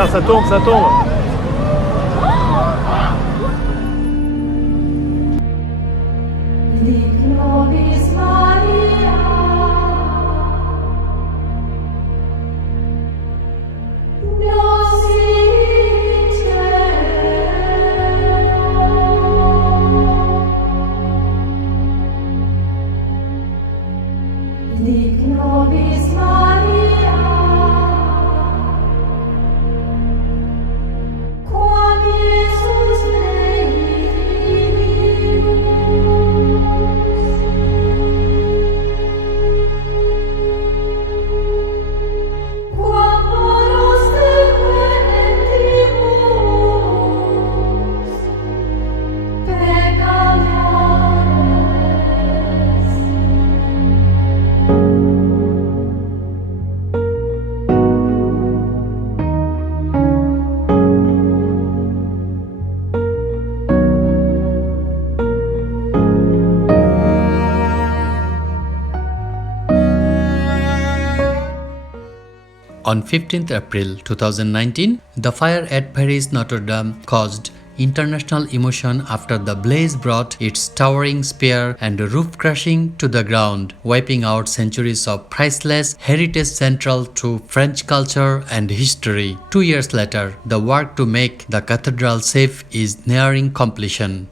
Regarde, ça tombe, ça tombe. On 15th April 2019, the fire at Paris Notre Dame caused international emotion after the blaze brought its towering spire and roof crashing to the ground, wiping out centuries of priceless heritage central to French culture and history. 2 years later, the work to make the cathedral safe is nearing completion.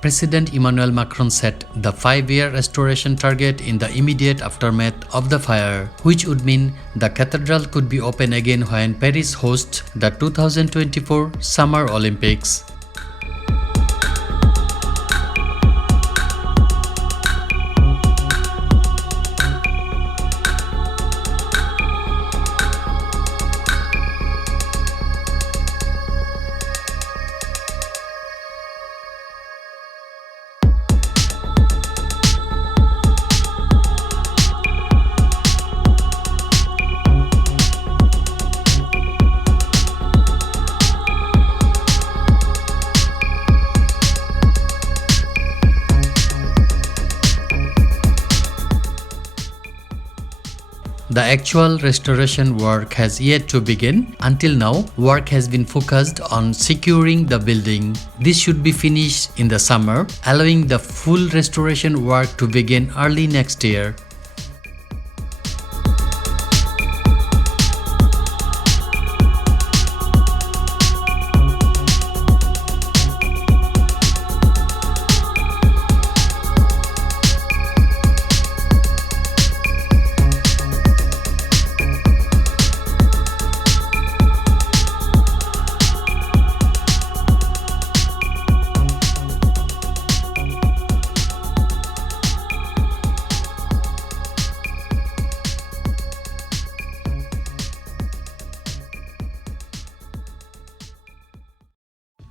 President Emmanuel Macron set the 5-year restoration target in the immediate aftermath of the fire, which would mean the cathedral could be open again when Paris hosts the 2024 Summer Olympics. The actual restoration work has yet to begin. Until now, work has been focused on securing the building. This should be finished in the summer, allowing the full restoration work to begin early next year.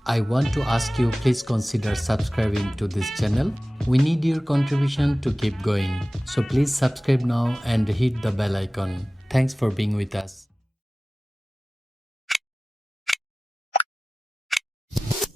I want to ask you, please consider subscribing to this channel. We need your contribution to keep going. So please subscribe now and hit the bell icon. Thanks for being with us.